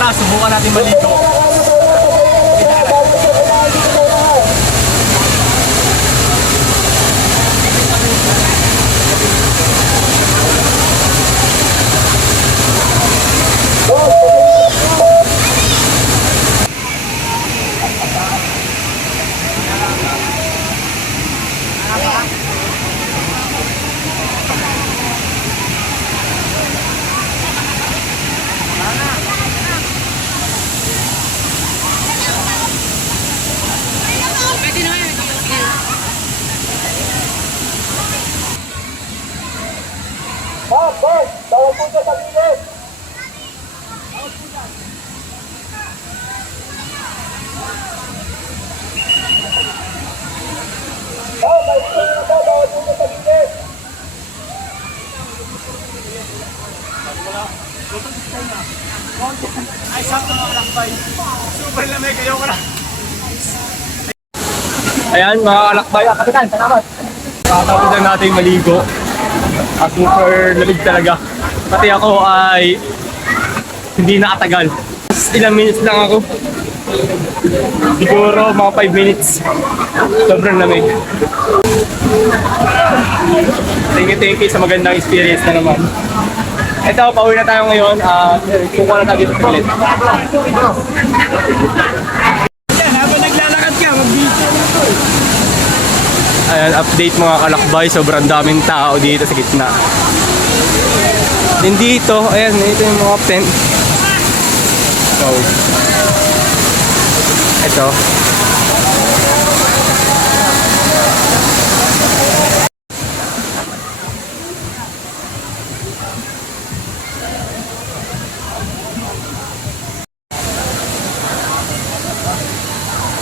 Tara, subukan natin maligo. Ay, sakto mga lakbay. Super lamig, ayoko na. Ayan, mga kalakbay. Ah, Kapitan, salamat. Kakatapos lang natin maligo. Ah, super lamig talaga. Pati ako ay hindi nakatagal. Ilang minutes lang ako. Siguro mga 5 minutes. Sobrang lamig. Thank you, thank you sa magandang experience na naman. Ito, pauwi na tayo ngayon. Ah, kukuha na tayo dito ulit. Habang naglalakad ka, mag-video na to Ayan, update mga kalakbay. Sobrang daming tao dito sa gitna. Din dito, ayan, ito yung mga tent. Wow. Ito.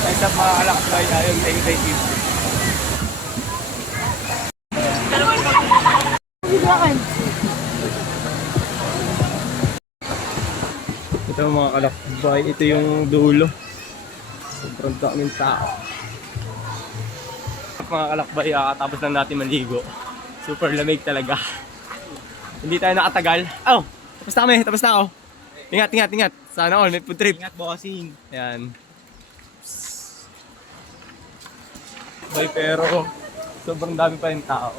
Ay, sa mga kalakbay, ayun, thank you, Ito mga kalakbay, ito yung dulo. Sobrang daming tao. Mga kalakbay, ah, tapos lang natin maligo. Super lamig talaga. Hindi tayo nakatagal. Oh, tapos na kami, tapos na ako. Ingat, ingat, ingat. Sana all, may food trip. Ingat bossing. Yan. Bay, pero sobrang dami pa rin tao.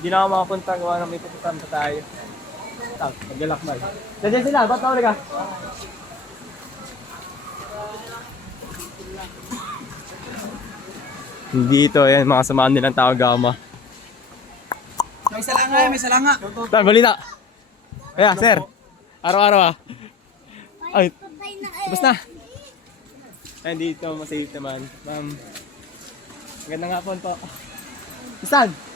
Hindi na ako makapunta gawa na may pupuntahan pa tayo. Tag, maglalakbay. Nandiyan sila, ba't tawag ka? Dito, ayan, mga samahan nilang tao gama. May salanga, may salanga. Tan, balita. Kaya, sir. Araw-araw ah. Ay, tapos na. Ayan dito, masafe naman. Ma'am, magandang hapon po. Saan?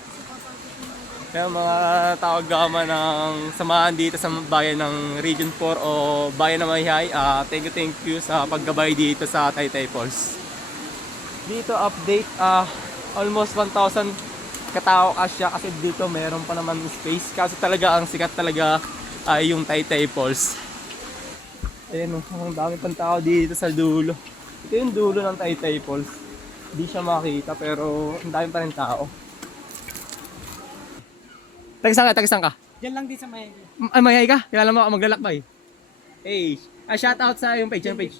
Kaya mga tawag gama ng samahan dito sa bayan ng Region 4 o bayan ng Mayhay. ah thank you, thank you sa paggabay dito sa Taytay Falls. Dito update, ah almost 1,000 katao kasya kasi dito meron pa naman space. Kaso talaga ang sikat talaga ay yung Taytay Falls. Ayun, oh, ang dami pang tao dito sa dulo. Ito yung dulo ng Taytay Falls. Hindi siya makita pero ang dami pa rin tao. Tagasang ka, tagasang ka? Diyan lang din sa may... Ay, mayay ka? Kilala mo ako maglalakbay. Hey, ah, shout out sa yung page, yung page.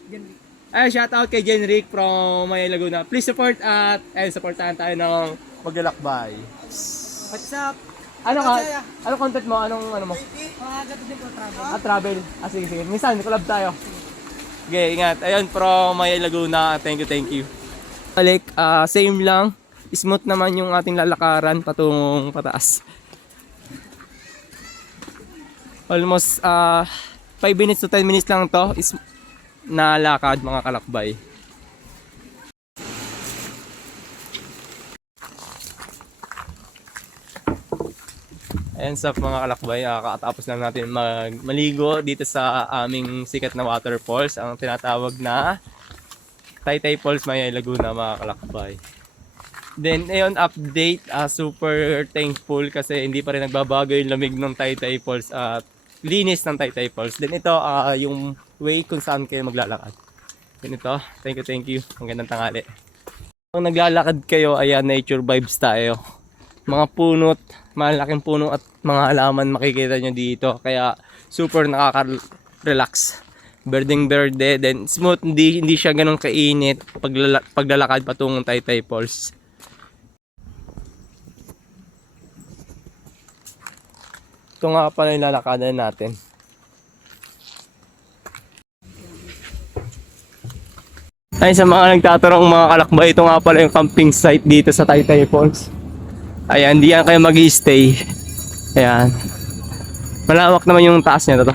Ay, shout out kay Jenrick from Mayay Laguna. Please support at ayun, supportahan tayo ng maglalakbay. What's up? Ano ka? Ano content mo? Anong ano mo? Gato din po travel. Ah, travel. Ah, sige, sige. Minsan, collab tayo. Okay, ingat. Ayun, from Mayay Laguna. Thank you, thank you. Balik, ah, same lang. Smooth naman yung ating lalakaran patungong pataas. Almost ah 5 minutes to 10 minutes lang to is na lakad mga kalakbay. Ayan sa mga kalakbay, ah, kakatapos lang natin mag maligo dito sa aming sikat na waterfalls, ang tinatawag na Taytay Falls, Mayay Laguna mga kalakbay. Then, ayun, update, ah, super thankful kasi hindi pa rin nagbabago yung lamig ng Taytay Falls at linis ng Taytay Falls. Then ito, ah, yung way kung saan kayo maglalakad. Then ito, thank you, thank you. Ang gandang tangali. Kung naglalakad kayo, ayan, nature vibes tayo. Mga punot, malaking puno at mga halaman makikita nyo dito. Kaya super nakaka-relax. Berdeng berde, then smooth, hindi, hindi siya ganun kainit paglala, paglalakad patungong Taytay Falls. Ito nga pala yung lalakadan natin. Ay, sa mga nagtatanong mga kalakbay, ito nga pala yung camping site dito sa Taytay Falls. Ayan, di yan kayo mag stay Ayan. Malawak naman yung taas niya to.